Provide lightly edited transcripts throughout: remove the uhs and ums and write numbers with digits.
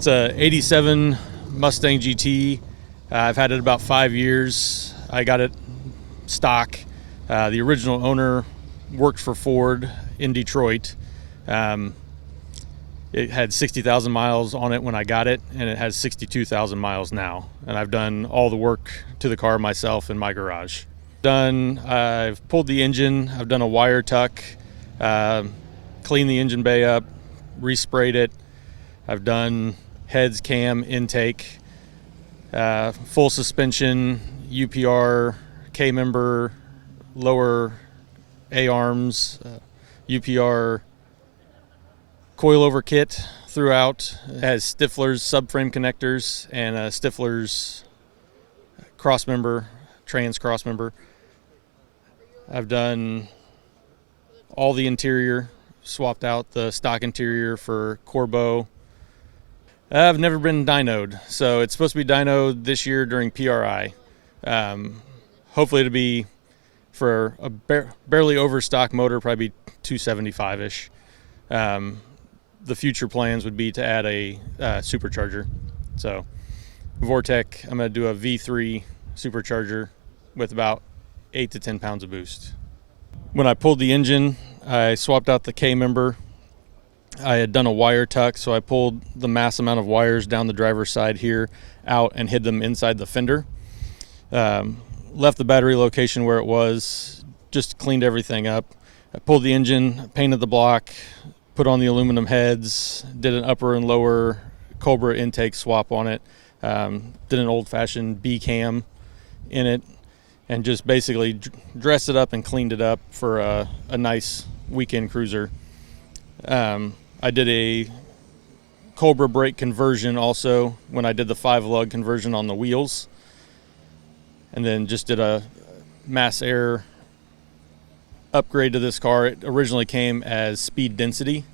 It's a 87 Mustang GT. I've had it about 5 years. I got it stock. The original owner worked for Ford in Detroit. It had 60,000 miles on it when I got it, and it has 62,000 miles now. And I've done all the work to the car myself in my garage. I've pulled the engine, I've done a wire tuck, cleaned the engine bay up, resprayed it. I've done heads, cam, intake, full suspension, UPR, K-member, lower A-arms, UPR coilover kit throughout. It has Stifler's subframe connectors and a Stifler's crossmember, trans crossmember. I've done all the interior, swapped out the stock interior for Corbeau. I've never been dynoed, so it's supposed to be dynoed this year during PRI. Hopefully it'll be for a barely overstock motor, probably 275-ish. The future plans would be to add a supercharger. So Vortec, I'm going to do a V3 supercharger with about 8 to 10 pounds of boost. When I pulled the engine, I swapped out the K-member. I had done a wire tuck, so I pulled the mass amount of wires down the driver's side here out and hid them inside the fender. Left the battery location where it was, just cleaned everything up. I pulled the engine, painted the block, put on the aluminum heads, did an upper and lower Cobra intake swap on it, did an old-fashioned B-cam in it, and just basically dressed it up and cleaned it up for a nice weekend cruiser. I did a Cobra brake conversion also when I did the 5-lug conversion on the wheels, and then just did a mass air upgrade to this car. It originally came as speed density,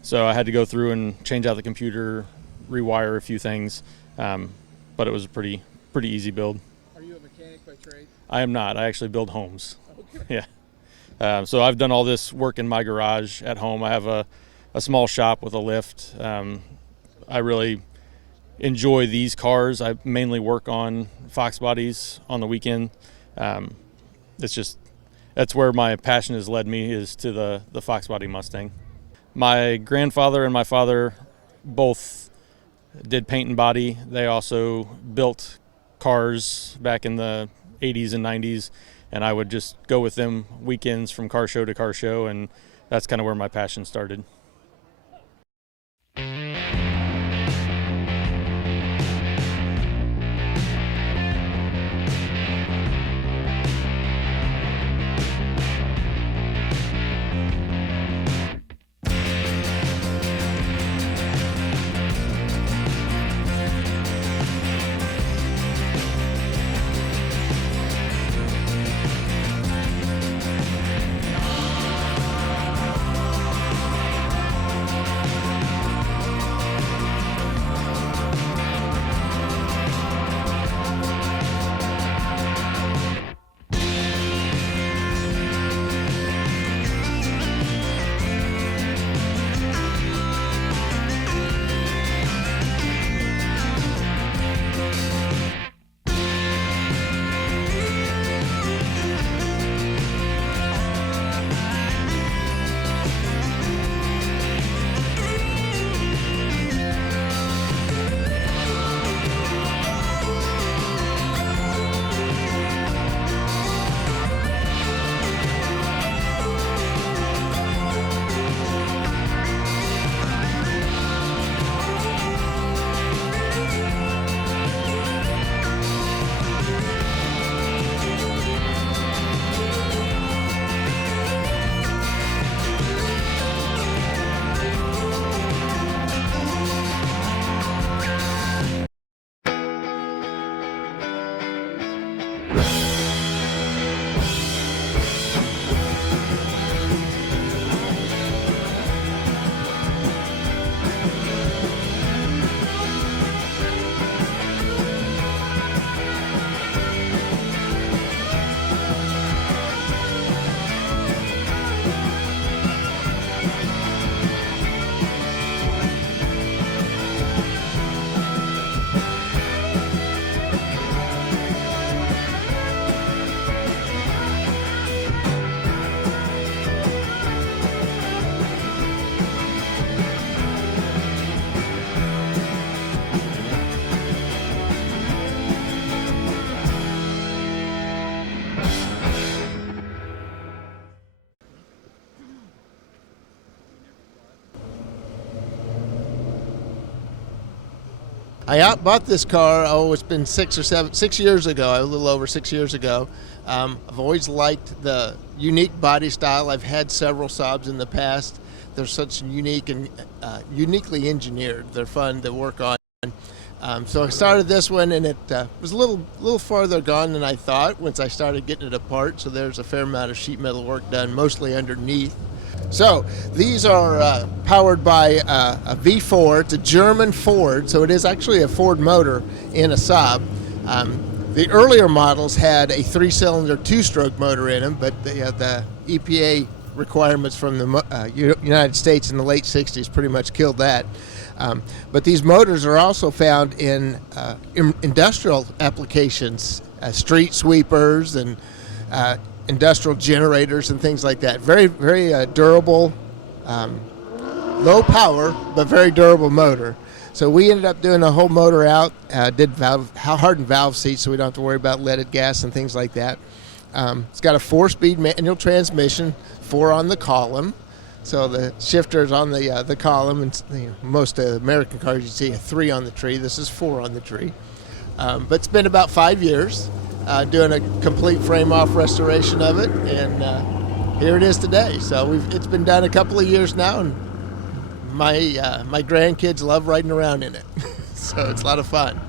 so I had to go through and change out the computer, rewire a few things, but it was a pretty easy build. Are you a mechanic by trade? I am not. I actually build homes. Okay. Yeah. So I've done all this work in my garage at home. I have a small shop with a lift. I really enjoy these cars. I mainly work on Fox bodies on the weekend. That's where my passion has led me, is to the Fox body Mustang. My grandfather and my father both did paint and body. They also built cars back in the 80s and 90s, and I would just go with them weekends from car show to car show, and that's kind of where my passion started. I bought this car, it's been 6 years ago, a little over 6 years ago. I've always liked the unique body style. I've had several Saabs in the past. They're such unique and uniquely engineered. They're fun to work on. So I started this one, and it was a little farther gone than I thought once I started getting it apart. So there's a fair amount of sheet metal work done, mostly underneath. So these are powered by a V4. It's a German Ford, so it is actually a Ford motor in a Saab. The earlier models had a 3-cylinder 2-stroke motor in them, but the EPA requirements from the United States in the late 60s pretty much killed that. But these motors are also found in industrial applications, street sweepers and industrial generators and things like that. Very, very durable, low power, but very durable motor. So we ended up doing the whole motor out, did hardened valve seats so we don't have to worry about leaded gas and things like that. It's got a 4-speed manual transmission, 4 on the column. So the shifter is on the column, and most American cars you see a 3 on the tree. This is 4 on the tree. But it's been about 5 years doing a complete frame-off restoration of it, and here it is today. So it's been done a couple of years now, and my grandkids love riding around in it. So it's a lot of fun.